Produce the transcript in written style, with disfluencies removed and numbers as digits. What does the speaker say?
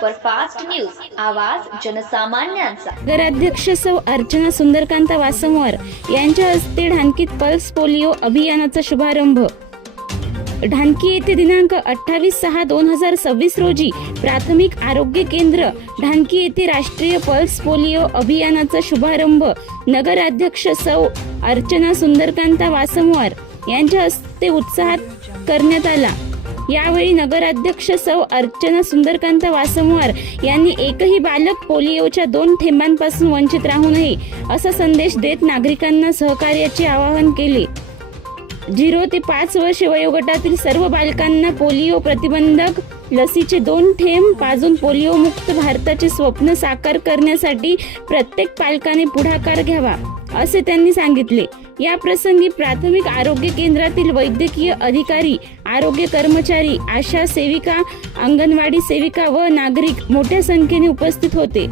Superfast news, आवाज जनसामान्यांचा। नगराध्यक्ष सौ अर्चना सुंदरकांता वासमवार यांच्या हस्ते ढानकीत पल्स पोलिओ अभियानाचा शुभारंभ। ढानकी येथे दिनांक 28/6/2026 रोजी प्राथमिक आरोग्य केंद्र ढानकी येथे राष्ट्रीय पल्स पोलिओ अभियानाचा शुभारंभ नगराध्यक्ष सौ अर्चना सुंदरकांता वासमवार यांच्या हस्ते उत्साहात करण्यात आला। यावेळी नगराध्यक्ष सौ अर्चना सुंदरकांता वासमवार यांनी एकही बालक पोलिओच्या 2 थेंबांपासून वंचित राहू नये असा संदेश देत नागरिकांना सहकार्याचे आवाहन केले। 0 ते 5 वर्षे वयोगटातील सर्व बालकांना पोलिओ प्रतिबंधक लसीचे 2 थेंब पाजून पोलिओ मुक्त भारताचे स्वप्न साकार करण्यासाठी प्रत्येक पालकाने पुढाकार घ्यावा असे त्यांनी सांगितले। या प्रसंगी प्राथमिक आरोग्य केंद्रातील वैद्यकीय अधिकारी, आरोग्य कर्मचारी, आशा सेविका, अंगणवाडी सेविका व नागरिक मोठ्या संख्येने उपस्थित होते।